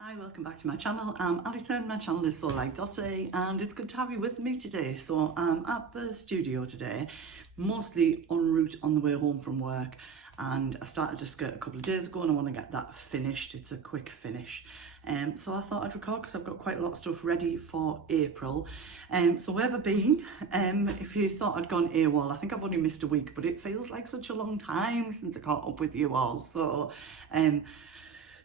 Hi, welcome back to my channel. I'm Alison, my channel is So Like Dotty, and it's good to have you with me today. So I'm at the studio today, mostly en route on the way home from work, and I started a skirt a couple of days ago and I want to get that finished. It's a quick finish. So I thought I'd record because I've got quite a lot of stuff ready for April. So where have I been? If you thought I'd gone AWOL, I think I've only missed a week, but it feels like such a long time since I caught up with you all. So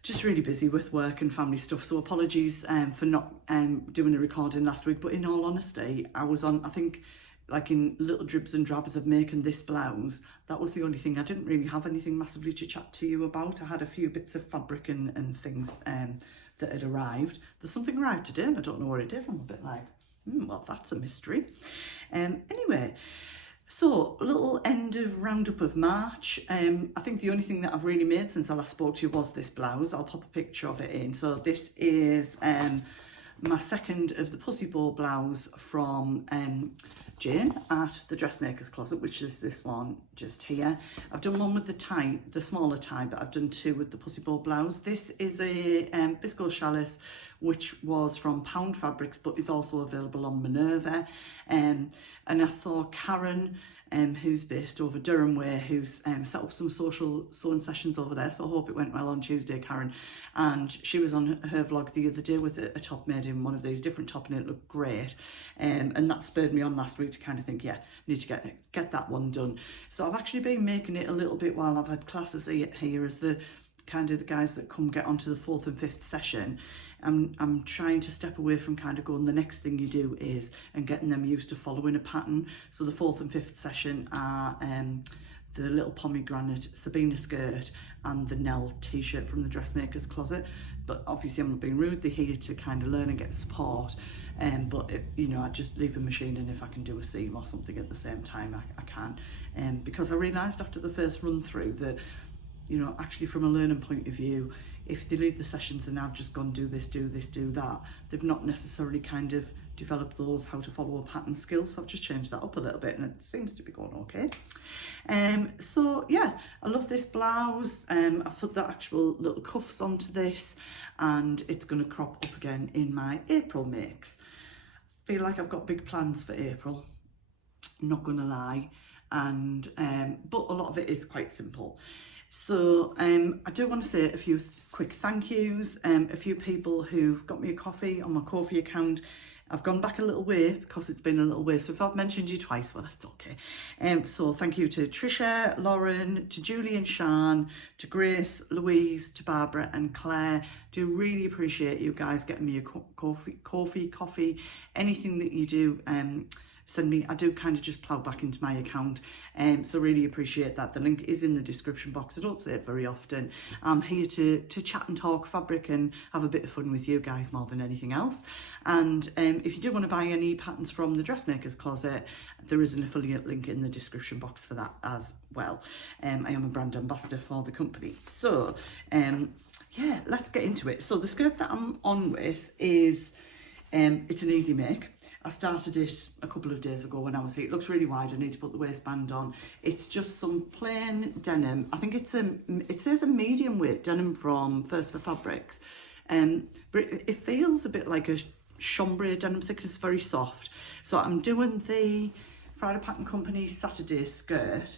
just really busy with work and family stuff, so apologies for not doing a recording last week. But in all honesty, I was on, I think, like in little dribs and drabs of making this blouse. That was the only thing. I didn't really have anything massively to chat to you about. I had a few bits of fabric and things that had arrived. There's something arrived today and I don't know what it is. I'm a bit like, well, that's a mystery. Anyway, so a little end of roundup of March. I think the only thing that I've really made since I last spoke to you was this blouse. I'll pop a picture of it in. So this is my second of the pussy bow blouse from Jane at the Dressmaker's Closet, which is this one just here. I've done one with the tie, the smaller tie, but I've done two with the pussy bow blouse. This is a viscose challis, which was from Pound Fabrics, but is also available on Minerva. And I saw Karen, who's based over Durham Way, who's set up some social sewing sessions over there. So I hope it went well on Tuesday, Karen. And she was on her vlog the other day with a top made in one of these different top, and it looked great. And that spurred me on last week to kind of think, yeah, need to get that one done. So I've actually been making it a little bit while I've had classes here as the kind of the guys that come get onto the 4th and 5th session. I'm trying to step away from kind of going, the next thing you do is, and getting them used to following a pattern. So the 4th and 5th session are the little pomegranate Sabina skirt and the Nell t-shirt from the Dressmaker's Closet. But obviously I'm not being rude, they're here to kind of learn and get support. But you know, I just leave the machine, and if I can do a seam or something at the same time, I can. Because I realised after the first run through that, you know, actually from a learning point of view, if they leave the sessions and I've just gone do this, do this, do that, they've not necessarily kind of developed those how to follow a pattern skills. So I've just changed that up a little bit and it seems to be going okay. So yeah, I love this blouse. I've put the actual little cuffs onto this, and it's going to crop up again in my April makes. Feel like I've got big plans for April, not gonna lie, and but a lot of it is quite simple. So I do want to say a few quick thank yous. A few people who've got me a coffee on my Ko-fi account. I've gone back a little way because it's been a little way, so if I've mentioned you twice, well, that's okay. So thank you to Trisha, Lauren, to Julie and Sian, to Grace, Louise, to Barbara and Claire. Do really appreciate you guys getting me a coffee, anything that you do. Send me, I do kind of just plow back into my account, so really appreciate that. The link is in the description box. I don't say it very often. I'm here to chat and talk fabric and have a bit of fun with you guys more than anything else. And if you do want to buy any patterns from the Dressmaker's Closet, there is an affiliate link in the description box for that as well. I am a brand ambassador for the company. So yeah, let's get into it. So the skirt that I'm on with is, it's an easy make. I started it a couple of days ago when I was here. It looks really wide. I need to put the waistband on. It's just some plain denim. I think it says a medium weight denim from First for Fabrics. But it feels a bit like a chambray denim thickness, very soft. So I'm doing the Friday Pattern Company Saturday skirt,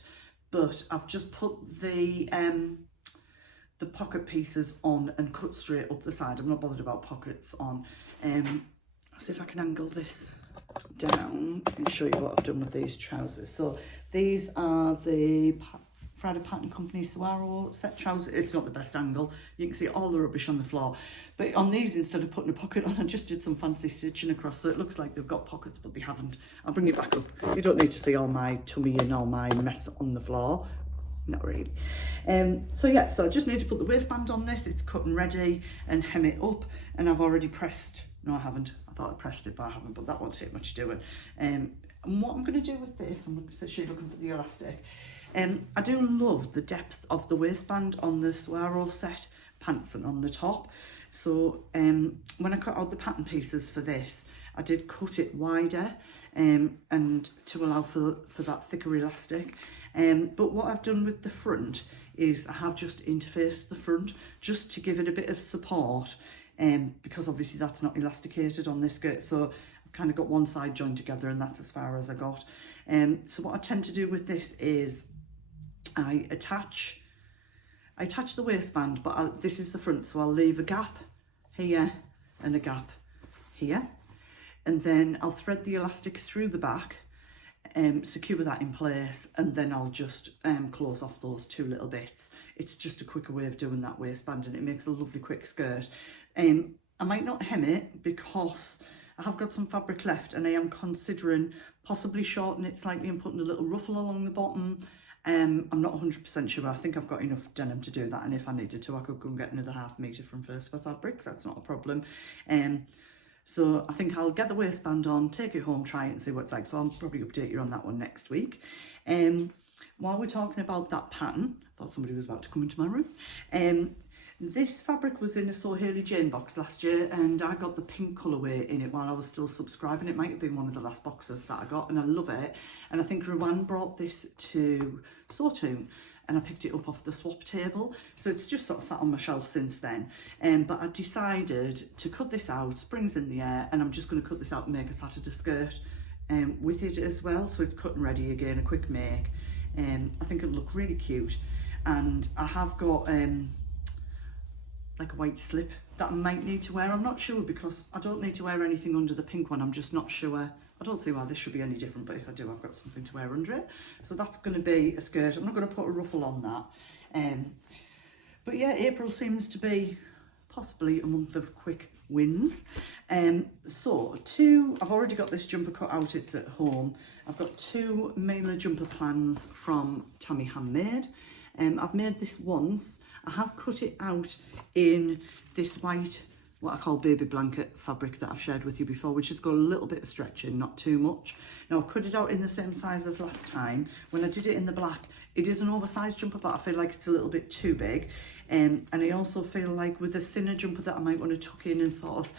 but I've just put the pocket pieces on and cut straight up the side. I'm not bothered about pockets on. See if I can angle this down and show you what I've done with these trousers. So these are the Friday Pattern Company Saguaro set trousers. It's not the best angle. You can see all the rubbish on the floor. But on these, instead of putting a pocket on, I just did some fancy stitching across, so it looks like they've got pockets, but they haven't. I'll bring it back up. You don't need to see all my tummy and all my mess on the floor. Not really. So yeah, so I just need to put the waistband on this. It's cut and ready, and hem it up. And I've already pressed, no I haven't. I thought I pressed it, but I haven't, but that won't take much doing. And what I'm going to do with this, I'm actually looking for the elastic. I do love the depth of the waistband on the Saguaro set pants and on the top. So when I cut out the pattern pieces for this, I did cut it wider and to allow for that thicker elastic. But what I've done with the front is I have just interfaced the front just to give it a bit of support because obviously that's not elasticated on this skirt, so I've kind of got one side joined together and that's as far as I got. So what I tend to do with this is I attach the waistband, but this is the front, so I'll leave a gap here and a gap here, and then I'll thread the elastic through the back, secure that in place, and then I'll just close off those two little bits. It's just a quicker way of doing that waistband, and it makes a lovely quick skirt. I might not hem it because I have got some fabric left, and I am considering possibly shortening it slightly and putting a little ruffle along the bottom. I'm not 100% sure. I think I've got enough denim to do that, and if I needed to, I could go and get another ½ metre from First for Fabrics. That's not a problem. So I think I'll get the waistband on, take it home, try it and see what it's like. So I'll probably update you on that one next week. While we're talking about that pattern, I thought somebody was about to come into my room. This fabric was in a So Hayley Jane box last year, and I got the pink colourway in it while I was still subscribing. It might have been one of the last boxes that I got, and I love it. And I think Rowan brought this to Sawtoon, and I picked it up off the swap table. So it's just sort of sat on my shelf since then. But I decided to cut this out, springs in the air, and I'm just going to cut this out and make a Saturday skirt with it as well. So it's cut and ready again, a quick make. I think it'll look really cute. And I have got like a white slip that I might need to wear. I'm not sure because I don't need to wear anything under the pink one. I'm just not sure. I don't see why this should be any different, but if I do, I've got something to wear under it. So that's going to be a skirt. I'm not going to put a ruffle on that. But yeah, April seems to be possibly a month of quick wins. So I've already got this jumper cut out, it's at home. I've got 2 Mila Jumper plans from Tammy Handmade. I've made this once. I have cut it out in this white, what I call baby blanket fabric that I've shared with you before, which has got a little bit of stretching, not too much. Now I've cut it out in the same size as last time. When I did it in the black, it is an oversized jumper, but I feel like it's a little bit too big. And I also feel like with a thinner jumper that I might want to tuck in and sort of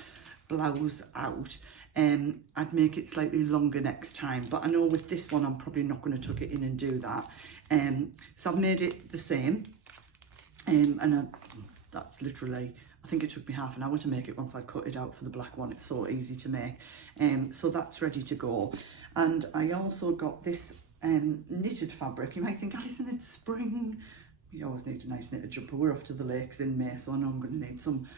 blouse out, I'd make it slightly longer next time. But I know with this one, I'm probably not going to tuck it in and do that. So I've made it the same. That's literally, I think it took me ½ an hour to make it once I cut it out for the black one. It's so easy to make. So that's ready to go. And I also got this knitted fabric. You might think, Alison, it's spring. You always need a nice knitted jumper. We're off to the lakes in May, so I know I'm going to need some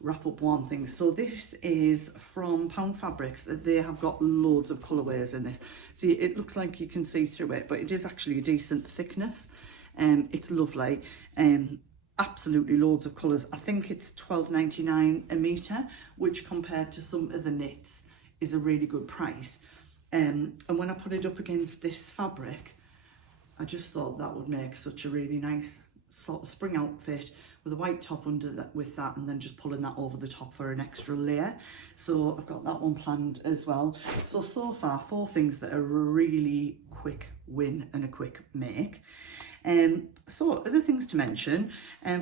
wrap up warm things. So this is from Pound Fabrics. They have got loads of colourways in this. See, it looks like you can see through it, but it is actually a decent thickness. It's lovely. Absolutely loads of colours. I think it's $12.99 a metre, which compared to some other knits is a really good price. And when I put it up against this fabric, I just thought that would make such a really nice sort of spring outfit with a white top under that, with that, and then just pulling that over the top for an extra layer. So I've got that one planned as well. So far 4 things that are a really quick win and a quick make. So other things to mention,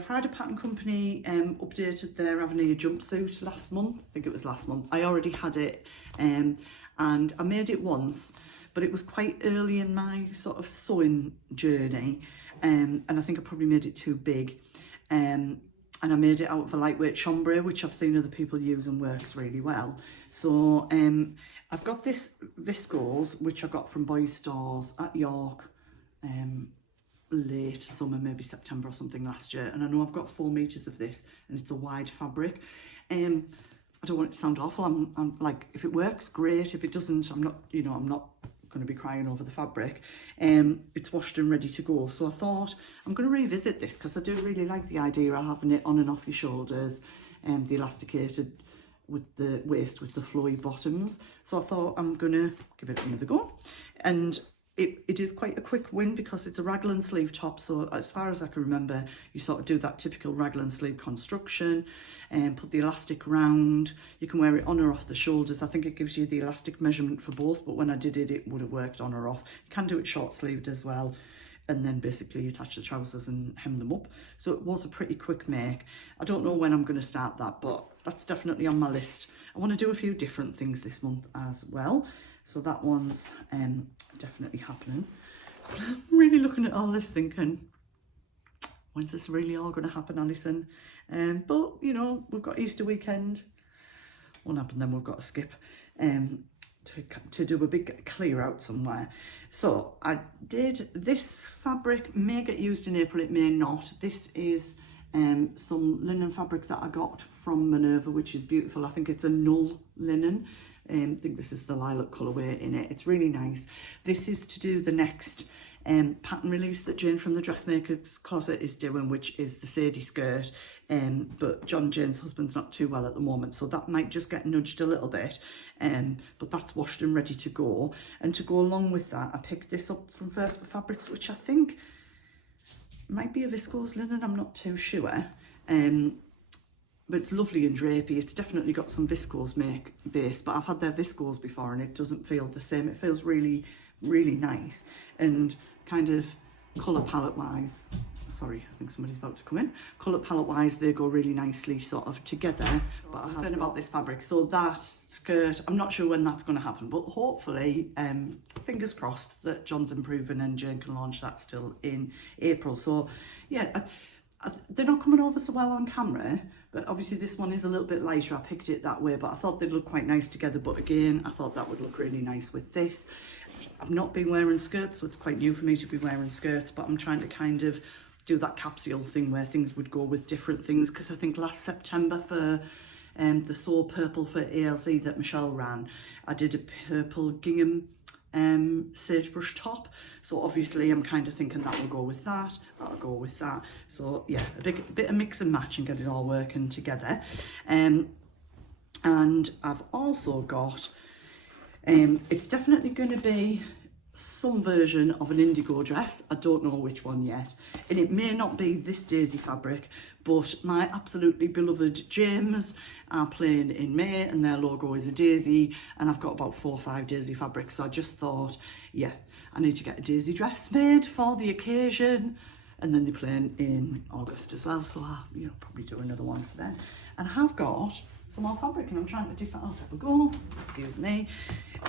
Friday Pattern Company updated their Avenir jumpsuit last month. I think it was last month. I already had it and I made it once, but it was quite early in my sort of sewing journey, and I think I probably made it too big. And I made it out of a lightweight chambray, which I've seen other people use and works really well. So I've got this viscose, which I got from Boys Stores at York, late summer, maybe September or something last year, and I know I've got 4 meters of this, and it's a wide fabric. I don't want it to sound awful. I'm like, if it works, great. If it doesn't, I'm not going to be crying over the fabric. It's washed and ready to go. So I thought I'm going to revisit this because I do really like the idea of having it on and off your shoulders, the elasticated with the waist with the flowy bottoms. So I thought I'm going to give it another go, and it is quite a quick win because it's a raglan sleeve top. So as far as I can remember, you sort of do that typical raglan sleeve construction and put the elastic round. You can wear it on or off the shoulders. I think it gives you the elastic measurement for both, but when I did it, it would have worked on or off. You can do it short sleeved as well, and then basically attach the trousers and hem them up. So it was a pretty quick make. I don't know when I'm going to start that, but that's definitely on my list. I want to do a few different things this month as well. So that one's definitely happening. I'm really looking at all this thinking, when's this really all going to happen, Alison? But, you know, we've got Easter weekend. Won't happen then, we've got to skip to do a big clear out somewhere. So I did this fabric, may get used in April, it may not. This is some linen fabric that I got from Minerva, which is beautiful. I think it's a null linen. I think this is the lilac colourway in it. It's really nice. This is to do the next pattern release that Jane from the Dressmaker's Closet is doing, which is the Sadie skirt. But John Jane's husband's not too well at the moment, so that might just get nudged a little bit. But that's washed and ready to go. And to go along with that, I picked this up from First for Fabrics, which I think might be a viscose linen, I'm not too sure. But it's lovely and drapey. It's definitely got some viscose base, but I've had their viscose before and it doesn't feel the same. It feels really, really nice. And kind of colour palette wise, sorry, I think somebody's about to come in. Colour palette wise, they go really nicely sort of together. But I was saying about this fabric, so that skirt, I'm not sure when that's going to happen, but hopefully, fingers crossed that John's improving and Jane can launch that still in April. So yeah, they're not coming over so well on camera, but obviously this one is a little bit lighter. I picked it that way, but I thought they'd look quite nice together. But again, I thought that would look really nice with this. I've not been wearing skirts, so it's quite new for me to be wearing skirts, but I'm trying to kind of do that capsule thing where things would go with different things, because I think last September for the So Purple for ALZ that Michelle ran, I did a purple gingham sagebrush top. So obviously I'm kind of thinking that will go with that, that'll go with that. So yeah, a bit of mix and match and get it all working together. And I've also got, it's definitely going to be some version of an indigo dress. I don't know which one yet, and it may not be this daisy fabric, but my absolutely beloved James are playing in May and their logo is a daisy, and I've got about 4 or 5 daisy fabrics, so I just thought, yeah, I need to get a daisy dress made for the occasion. And then they're playing in August as well, so I'll, you know, probably do another one for them. And I have got some more fabric and I'm trying to decide, oh, there we go, excuse me.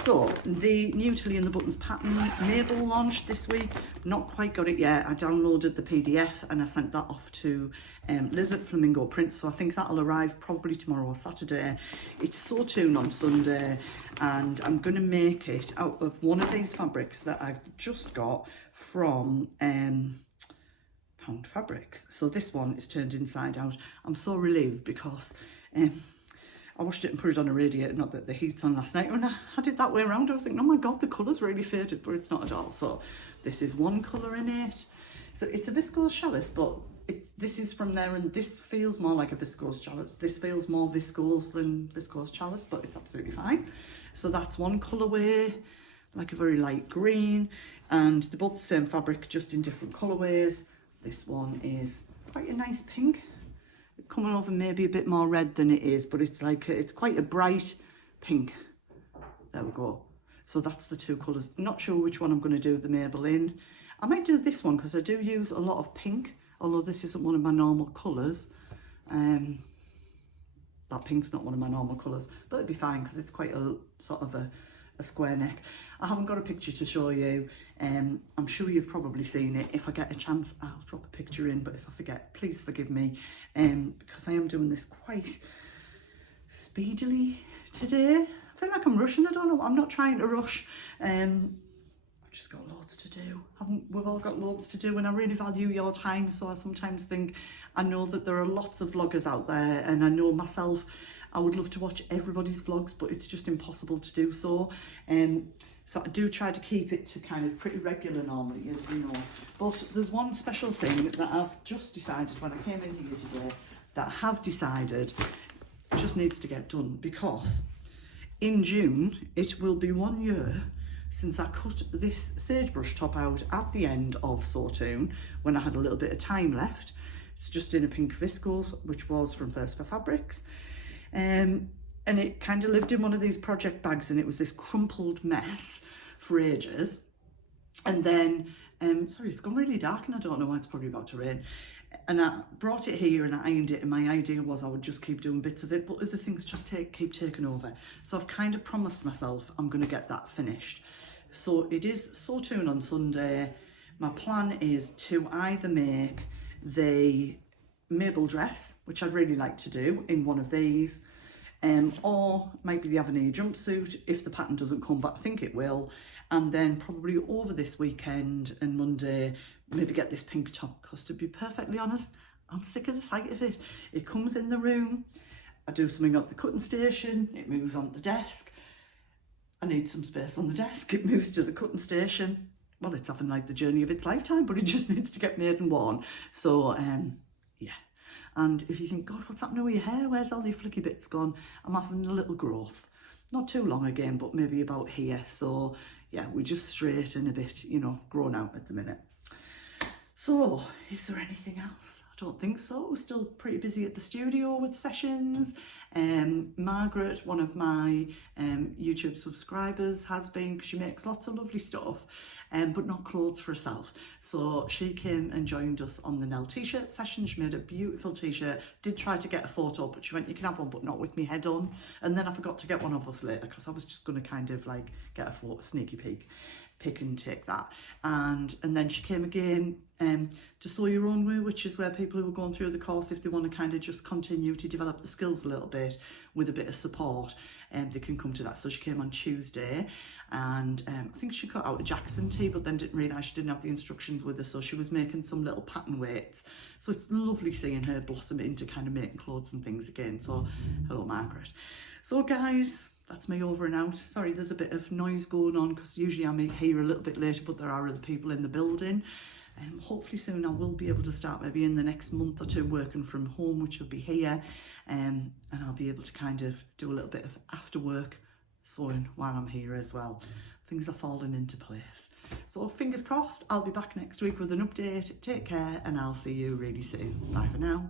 So the new Tilly and the Buttons pattern, Mable launched this week. Not quite got it yet. I downloaded the PDF and I sent that off to Lizard Flamingo Print, so I think that'll arrive probably tomorrow or Saturday. It's so tuned on Sunday, and I'm going to make it out of one of these fabrics that I've just got from Pound Fabrics. So this one is turned inside out. I'm so relieved because I washed it and put it on a radiator, not that the heat's on last night. When I had it that way around, I was thinking, oh my God, the colour's really faded, but it's not at all. So this is one colour in it. So it's a viscose chalice, but this is from there, and this feels more like a viscose chalice. This feels more viscose than viscose chalice, but it's absolutely fine. So that's one colourway, like a very light green, and they're both the same fabric, just in different colourways. This one is quite a nice pink, coming over maybe a bit more red than it is, but it's like, it's quite a bright pink. There we go. So that's the two colours. Not sure which one I'm going to do the Mable in. I might do this one because I do use a lot of pink, although this isn't one of my normal colours. That pink's not one of my normal colours, but it'd be fine because it's quite a sort of a square neck. I haven't got a picture to show you. I'm sure you've probably seen it. If I get a chance, I'll drop a picture in, but if I forget, please forgive me, because I am doing this quite speedily today. I feel like I'm rushing, I don't know, I'm not trying to rush. I've just got loads to do. We've all got loads to do, and I really value your time, so I sometimes think, I know that there are lots of vloggers out there, and I know myself, I would love to watch everybody's vlogs, but it's just impossible to do so. So I do try to keep it to kind of pretty regular normally, as you know. But there's one special thing that I've just decided when I came in here today, that I have decided just needs to get done, because in June it will be 1 year since I cut this sagebrush top out at the end of Sawtune when I had a little bit of time left. It's just in a pink viscose, which was from First for Fabrics. And it kind of lived in one of these project bags, and it was this crumpled mess for ages. And then, sorry, it's gone really dark and I don't know why, it's probably about to rain. And I brought it here and I ironed it, and my idea was I would just keep doing bits of it, but other things just keep taking over. So I've kind of promised myself I'm going to get that finished. So it is Sawtune on Sunday. My plan is to either make the Mable dress, which I'd really like to do in one of these, or maybe the Ava jumpsuit if the pattern doesn't come, but I think it will. And then probably over this weekend and Monday, maybe get this pink top, because to be perfectly honest, I'm sick of the sight of it. It comes in the room, I do something at the cutting station, it moves on the desk. I need some space on the desk, it moves to the cutting station. Well, it's having like the journey of its lifetime, but it just needs to get made and worn. So, yeah. And if you think, God, what's happening with your hair? Where's all your flicky bits gone? I'm having a little growth. Not too long again, but maybe about here. So, yeah, we're just straight and a bit, you know, grown out at the minute. So, is there anything else? I don't think so. We're still pretty busy at the studio with sessions. Margaret, one of my YouTube subscribers, has been, because she makes lots of lovely stuff, but not clothes for herself. So she came and joined us on the Nell t-shirt session. She made a beautiful t-shirt. Did try to get a photo, but she went, you can have one, but not with me head on. And then I forgot to get one of us later, because I was just going to kind of like get a photo, sneaky peek, pick and take that. And then she came again to Sew Your Own Way, which is where people who are going through the course, if they want to kind of just continue to develop the skills a little bit with a bit of support, they can come to that. So she came on Tuesday, and I think she cut out a Jackson tee, but then didn't realise she didn't have the instructions with her, so she was making some little pattern weights. So it's lovely seeing her blossom into kind of making clothes and things again. So hello, Margaret. So guys, that's me over and out. Sorry, there's a bit of noise going on, because usually I'm here a little bit later, but there are other people in the building. Hopefully soon I will be able to start, maybe in the next month or two, working from home, which will be here, and I'll be able to kind of do a little bit of after work sewing while I'm here as well. Things are falling into place. So fingers crossed, I'll be back next week with an update. Take care, and I'll see you really soon. Bye for now.